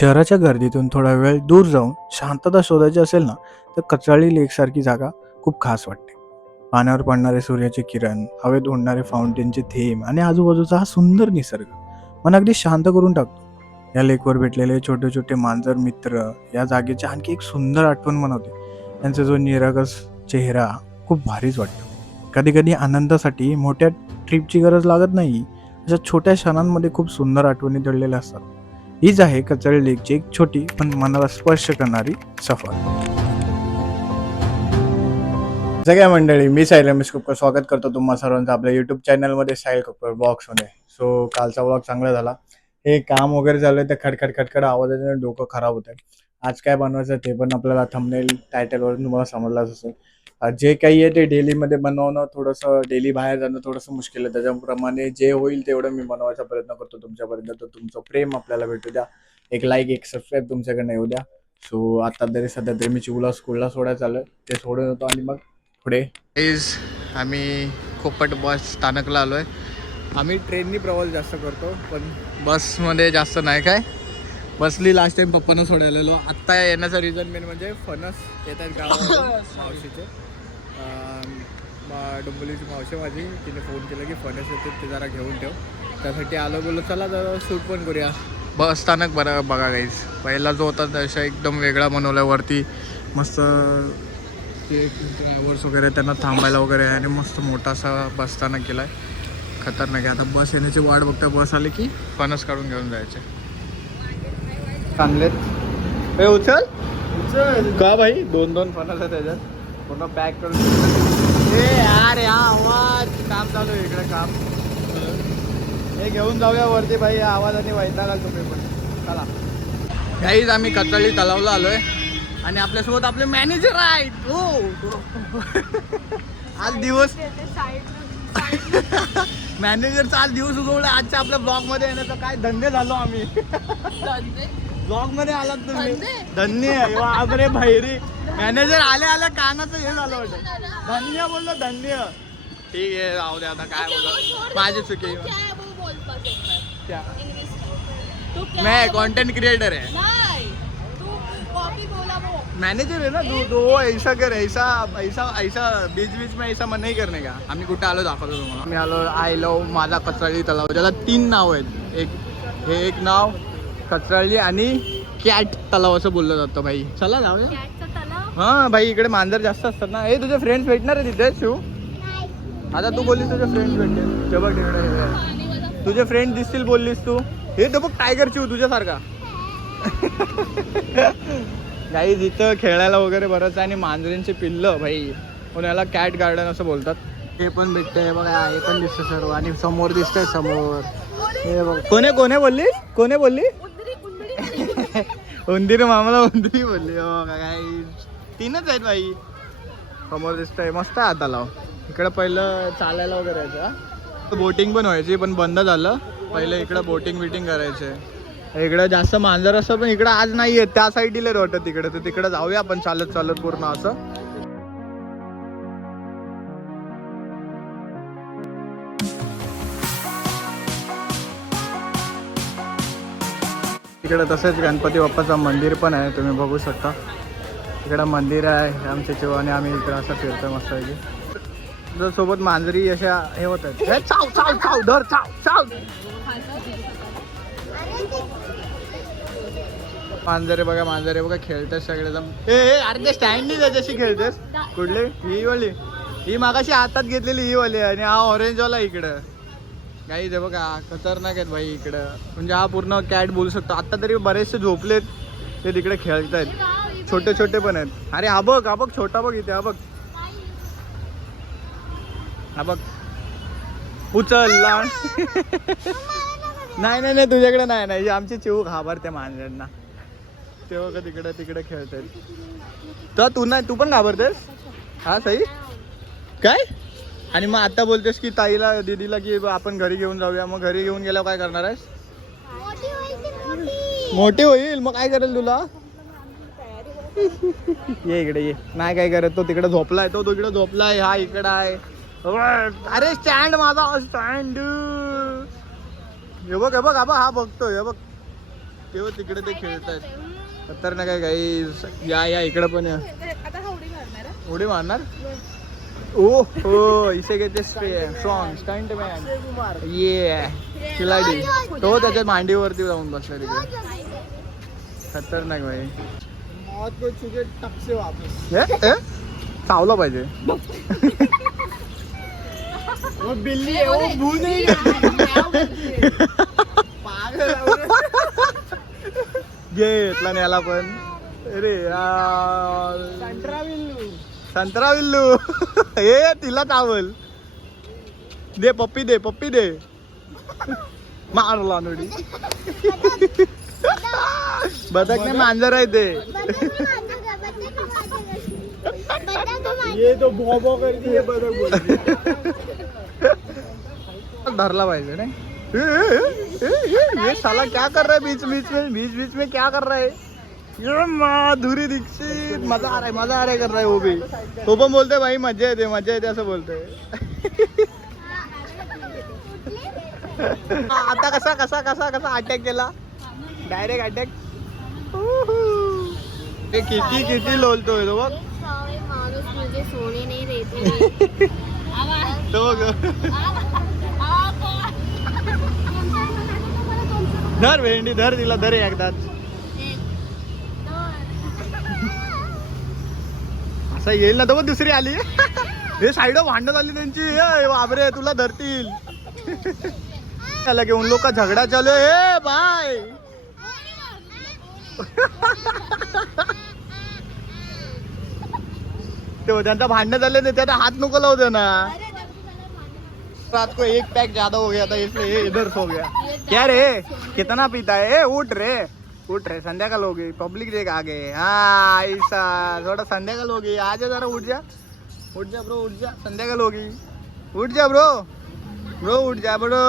शहराच्या गर्दीतून थोडा वेळ दूर जाऊन शांतता शोधायची असेल ना, तर कचाळी लेकसारखी जागा खूप खास वाटते. पाण्यावर पडणारे सूर्याचे किरण, हवेत उडणारे फाउंटेनचे थेंब आणि आजूबाजूचा हा सुंदर निसर्ग मन अगदी शांत करून टाकतो. या लेकवर भेटलेले छोटे छोटे मांजर मित्र या जागेची आणखी एक सुंदर आठवण बनवते. त्यांचा जो निरागस चेहरा खूप भारीच वाटतो. कधी कधी आनंदासाठी मोठ्या ट्रिपची गरज लागत नाही. अशा छोट्या क्षणांमध्ये खूप सुंदर आठवणी दडलेल्या असतात. हीच आहे कचाळी लेकची एक छोटी पण मनाला स्पर्श करणारी सफर. सगळ्या मंडळी, मी साहिल रमेश कुपकर स्वागत करतो तुम्हा सर्वांचं आपल्या युट्यूब चॅनलमध्ये, साहिल कुपकर ब्लॉग्समध्ये. सो कालचा ब्लॉग चांगला झाला. हे काम वगैरे झालं तर खडखड खडखड आवाजाने डोकं खराब होत आहे. आज काय बनवायचं ते पण आपल्याला थंबनेल टायटलवरून तुम्हाला समजलाच असेल. जे काही आहे ते डेलीमध्ये बनवणं थोडंसं, डेली बाहेर जाणं थोडंसं मुश्किल आहे. त्याच्याप्रमाणे जे होईल तेवढं मी बनवायचा प्रयत्न करतो तुमच्यापर्यंत. तर तुमचं प्रेम आपल्याला भेटू द्या. एक लाईक, एक सबस्क्राईब तुमच्याकडनं येऊ द्या. सो आता तरी सध्या तरी मी चिवला स्कूलला सोडायला चालू आहे. ते सोडून होतो आणि मग पुढे आम्ही खोपट बस स्थानकला आलो आहे. आम्ही ट्रेननी प्रवास जास्त करतो, पण बसमध्ये जास्त नाही. काय बसली लास्ट टाइम पप्पांना सोडायला आलो. आत्ता येण्याचा रिझन मेन म्हणजे फणस येत आहेत गावाला मावशीचे. डोंबिवलीची मावशी माझी, तिने फोन केला की फणस येते ते जरा घेऊन ठेव. त्यासाठी आलो, बोललो चला जरा शूट पण करूया. बस स्थानक बघा गाईज. पहिला जो होता तसा एकदम वेगळा बनवला. वरती मस्त ते ड्रायव्हर्स वगैरे त्यांना थांबायला वगैरे आणि मस्त मोठासा बस स्थानक केला आहे. खतरनाक आहे. आता बस येण्याची वाट बघता. बस आली की फणस काढून घेऊन जायचे. चांगलेत उचल का भाई, 2-2 फणस आहे त्याच्यात. पूर्ण पॅक करून यार या आवाज काम चालू आहे इकडे काम. हे घेऊन जाऊया वरती भाई, या आवाजाने वैतागाल तुम्ही पण. चला काहीच आम्ही कचाळी तलावला आलोय आणि आपल्यासोबत आपले मॅनेजर आहेत. हो आज दिवस मॅनेजरचा आज दिवस उगवला. आजच्या आपल्या ब्लॉग मध्ये येण्याचा काय धन्य झालो आम्ही. ब्लॉग मध्ये आलात तुम्ही, धन्य. बापरे भैरी मॅनेजर आल्या कानाचं हे झालं वाटतं. धन्य बोललो, धन्य. ठीक आहे राहू द्या, आता काय बोलतो. माझी चुकी. मैं कंटेंट क्रिएटर है, मैनेजर है ना तू ऐसा कर, ऐसा ऐसा ऐसा बीच में ऐसा मन नहीं करने का. आम्ही कुठे आलो दाखवतो तुम्हाला. आम्ही आलो आय लव माझा कचाळी तलाव, ज्याला 3 नाव आहेत. एक नाव कचाळी आणि कॅट तलाव असं बोललं जातं भाई. चला जाऊ द्या. हां भाई, इकडे मांजर जास्त असतात ना. हे तुझे फ्रेंड्स भेटणार आहे तिथे शिव? आता तू बोललीस तुझे फ्रेंड्स भेटतील. ते बघ तिकडे तुझे फ्रेंड दिसतील बोललीस तू. हे तर बघ टायगर शिव तुझ्यासारखा. काही जिथं खेळायला वगैरे बरंच आहे आणि मांजरींचे पिल्लं भाई, पुण्याला कॅट गार्डन असं बोलतात. हे पण भेटतंय बघा, हे पण दिसतं सर्व. आणि समोर दिसतंय समोर हे बघ. कोणे बोलली उंदीर मामाला उंदरी बोलली. हो काय, 3च आहेत भाई. समोर दिसतंय मस्त आहे तलाव. इकडं पहिलं चालायला वगैरे यायचं, बोटिंग पण व्हायची पण बंद झालं. पहिलं इकडं बोटिंग करायचे. इकडं जास्त मांजर असतं पण इकडं आज नाही आहेत. त्या साईडला वाटत तिकडे, तर तिकडे जाऊया आपण चालत पूर्ण असं. इकडे तसंच गणपती बाप्पाचं मंदिर पण आहे, तुम्ही बघू शकता. इकडं मंदिर आहे आमच्या चिवाने. आम्ही इकडं असं फिरतोय मस्त पैकी. सोबत मांजरी अशा हे होत आहेत. चाव धर चाव. मांजरे बघा खेळतेस सगळेजण. अरे ते स्टँड नाही त्याच्याशी खेळतेस. कुठली ही वाली? ही मागाशी हातात घेतलेली ही वाली आणि हा ऑरेंज वाला इकडं. काही ते बघा खतरनाक आहेत भाई इकडं. म्हणजे हा पूर्ण कॅट बोलू शकतो. आता तरी बरेचसे झोपलेत, ते तिकडे खेळत आहेत. छोटे पण आहेत. अरे हा बघ छोटा बघ इथे. हा बघ उचलला. नाही तुझ्याकडे नाही. आमची चिऊ घाबरते मांजरांना. ते बघा तिकडे खेळतात. तर तू पण घाबरतेस? हा सई काय? आणि मग आता बोलतेस की ताईला दीदीला की आपण घरी घेऊन जाऊया. मग घरी घेऊन गेल्यावर काय करणार आहेस? मोठी होईल मग काय करेल तुला? ये इकडे ये. नाही काय करत, तो तिकडे झोपलाय. तो तिकडे झोपलाय. हा इकडे आहे. अरे स्टँड माझा स्टँड. हे बघ हा बघतोय. हे बघ तेव्हा तिकडे ते खेळतात. खतरनाक काय काही या इकडे पण या. उडी मारणार ओ हो इसे घेते सॉंग स्टंट मॅन ये खिलाडी तो त्याच्या मांडीवरती जाऊन बसला तिकडे. खतरनाक भाई. चावला पाहिजे. बिल्ली घेतला न्याला पण. अरे संत्रा विल्लू हे तिला चावल. दे पप्पी दे मारला नोडी. बदक ने मांजर आहे ते. ये तो भो करती है बदक बोलती. धरला पाहिजे नाही. ये साला क्या कर रहा है बीच में क्या कर रहा है. ये माधुरी दीक्षित मजा आ रहा है कर रहा है वो भी. तो पण बोलते भाई मजा येते असं बोलतोय. आता कसा अटॅक केला. Direct attack. ते किती लोलतोय तो बघ. मुझे सोने नहीं देते. तो बघ. धर भेंडी धर तिला धर एकदाच. असं येईल ना. तो दुसरी आली. हे साईड भांडत आली त्यांची. बाबरे तुला धरतील. त्याला घेऊन लोक झगडा चालू आहे बाय. तो त्यांचा भांडण झाले ते त्याचा हात नको लावते ना. रात को एक पैक ज्यादा हो गया था इसलिए इधर सो गया. क्या रे कितना पीता है. उठ रे संध्याकाळ हो गई. पब्लिक देख आ गए. हाँ ऐसा थोड़ा संध्याकाळ हो गई. आजा जरा उठ जा ब्रो उठ जा. संध्याकाळ हो गई. उठ जा ब्रो उठ जा ब्रो.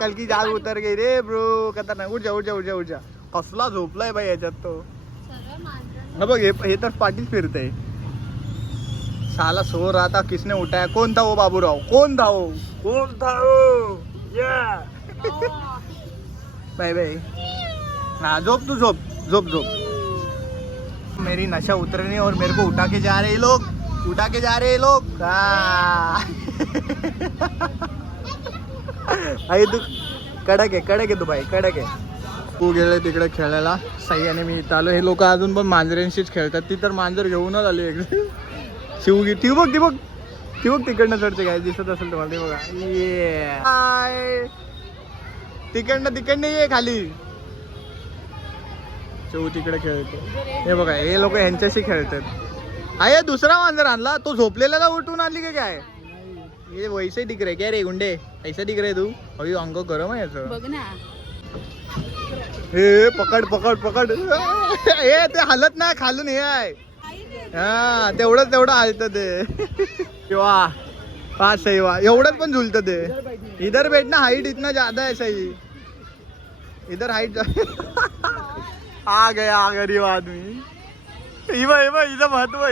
कल की जाग उतर गई रे ब्रो. खतरनाक. उठ जा. कसला झोपलाय बाई याच्यात तो. बघ हे तर पाठीच फिरतय. साला सो रहा था किसने उठाया. कौन था वो बाबूराव. कौन था वो बाय. हाँ झोप तू झोप. मेरी नशा उतरनी और मेरे को उठा के जा रहे हैं लोग. आई तू कडक आहे तू भाई कडक आहे. तू गेले तिकडे खेळायला. साई आणि मी इथं आलो. हे लोक अजून पण मांजऱ्यांशीच खेळतात. ती तर मांजर घेऊनच आली इकडे. शिवगी ती बघ तिकडनं चढते काय दिसत असेल तुम्हाला. ते बघा ये तिकडनं ये खाली. शिव तिकडे खेळतो. हे बघा हे लोक ह्यांच्याशी खेळतात. आहे दुसरा मांजर आणला. तो झोपलेला उठून आणली का काय. ये वैसे दिख रहे क्या रे गुंडे. ऐसा दिख रहे तू. अभी अंग गरम आहे याचं. बघ ना. हे पकड. हे ते हलत नाही खालून. हे आहे हा तेवढं हलत ते. वा सही वा एवढंच पण झुलत ते. इधर बैठना हाइट इतना ज्यादा है सही. इधर हाइट. आ गया गरीब आदमी. हिचं महत्व.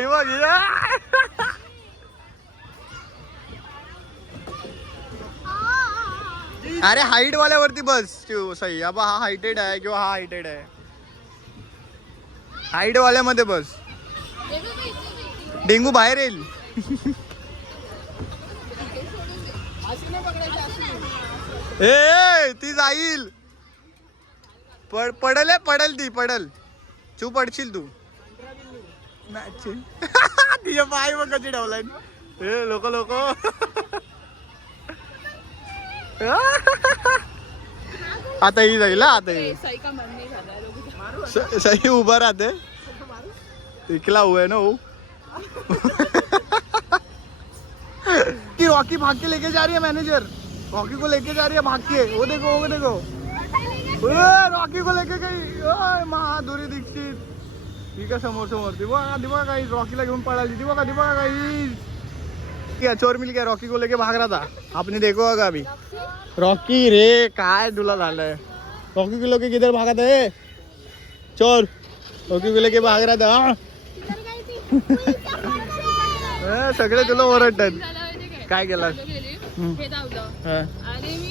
अरे हाईट वाल्यावरती बस सही. अब हा हाइटेड आहे किंवा हा हाइटेड आहे. हाईट वाल्यामध्ये बस. डेंगू बाहेर येईल. ए ती जाईल. पडल तू पडशील तू. तिच्या पाय मग कशी ठेवलाय. हे लोक आता ही जाईल. सही उभा राहते. इकला हुआ है ना वो. कि रॉकी भाग के लेके जा रही है. मैनेजर रॉकी को लेके जा रही है भाग के. वो देखो रॉकी को लेके गई. माधुरी दीक्षित ही का समोर ती बघा काही रॉकीला घेऊन पळाली. ती बघा काही चोर मिल गया. रॉकी को लेके भाग रहा था. आपने देखो होगा अभी. रॉकी रे काय तुला झालंय. रॉकी को लेके किधर भागा था. चोर रॉकी को लेके भाग रहा था. सगळे तुला ओरडतात. काय केलं हे धावलं हा. आणि मी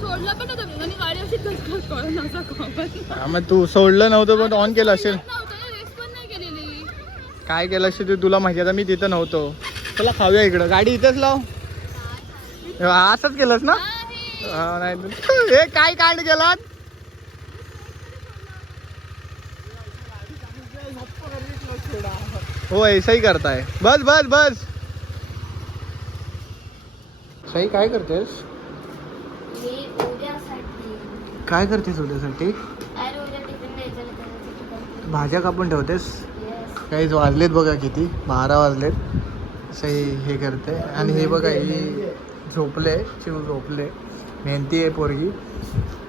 सोडलं पण नव्हतं आणि गाडी अशी धसकच करून असं खबर हा, मग तू सोडलं नव्हतं पण ऑन केलं असेल. रेस पण नाही केलेली. काय केलं असेल ते तुला माहिती. आता मी तिथं नव्हतो. चला खाऊया इकडं. गाडी इथेच लाव. असंच केलंस ना. हा, नाही तर- हे काय कांड केलात. हो ऐसा ही करताय. बस बस बस. सई काय करतेस. मी उद्यासाठी काय करतेस उद्यासाठी. अरे उद्या टिफिन द्यायचं ना त्याच्यासाठी करते. भाज्या कापून ठेवतेस. Yes. काही वाजलेत बघा किती. 12 वाजलेत. सई हे करते. आणि हे बघा ही झोपले. शिव झोपले. मेहनती आहे पोरगी.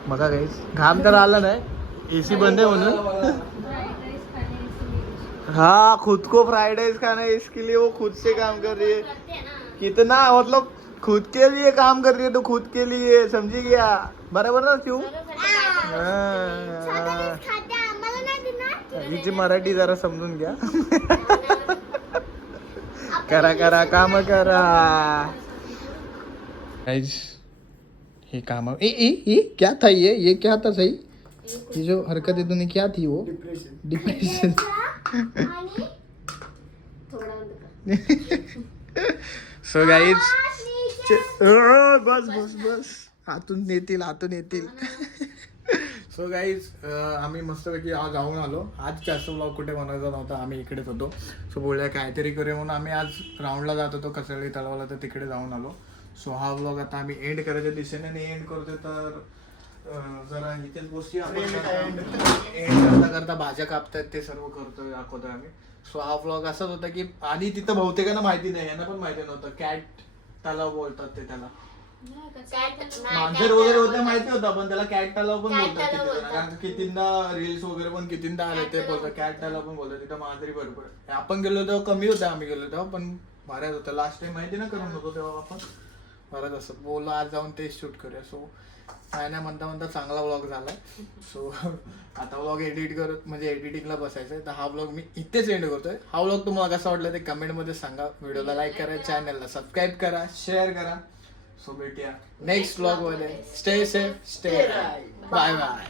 बघा काहीच घाम तर आला नाही. एसी बंद आहे म्हणून. Fried rice खाने इसलिए. हाँ खुद को फ्राइड राइस खाना है इसके लिए वो खुद से काम कर रही है. करते हैं ना. कितना मतलब खुद के लिए काम कर रही है तो खुद के लिए समझी गया. बराबर ना शिव. स्वतःसाठी खाते आम्हाला नाही देणार. हिची मराठी जरा समजून घ्या. करा करा काम करा. गाइस ये काम ए क्या था ये क्या था सही. ये जो हरकत है तूने क्या थी वो. डिप्रेशन. आणि थोडा बंद कर. सो गाईज बस बस बस हातून येतील. सो गाईज आम्ही मस्तपैकी आज जाऊन आलो. आज जास्त ब्लॉग कुठे बनवायचा नव्हता. आम्ही इकडेच होतो. सो बोलूया काहीतरी करूया म्हणून आम्ही आज राऊंडला जात होतो कसळी तलावाला. तर तिकडे जाऊन आलो. सो हा ब्लॉग आता आम्ही एंड करायच्या दिशेने आणि एंड करतोय. तर जरा इथेच गोष्टी आपण एंड करता करता भाज्या कापतायत ते सर्व करतोय दाखवतोय आम्ही. सो हा ब्लॉग असाच होता की आधी तिथं बहुतेकांना माहिती नाही. यांना पण माहिती नव्हतं. कॅट तलाव बोलतात ते त्याला. मांजर वगैरे होतं माहिती होतं पण त्याला कॅट तलाव पण बोलतात तिथे. कारण कितींदा रील्स वगैरे पण कितींदा आले ते बोलतात कॅट तलाव पण बोलतात. तिथं मांजरी भरपूर. आपण गेलो तेव्हा कमी होतं. आम्ही गेलो तेव्हा पण बऱ्याच होतं. लास्ट टाइम माहिती ना करून होतो तेव्हा आपण बरंच असं बोललो आज जाऊन तेच शूट करूया. सो काय नाही म्हणता चांगला व्लॉग झालाय. सो आता व्लॉग एडिट करत म्हणजे एडिटिंगला बसायचं आहे. तर हा व्लॉग मी इथेच एंड करतोय. हा व्लॉग तुम्हाला कसा वाटला ते कमेंटमध्ये सांगा. व्हिडिओला लाईक करा. चॅनलला सबस्क्राईब करा. शेअर करा. सो भेटूया नेक्स्ट व्लॉग मध्ये. Stay safe stay bye bye.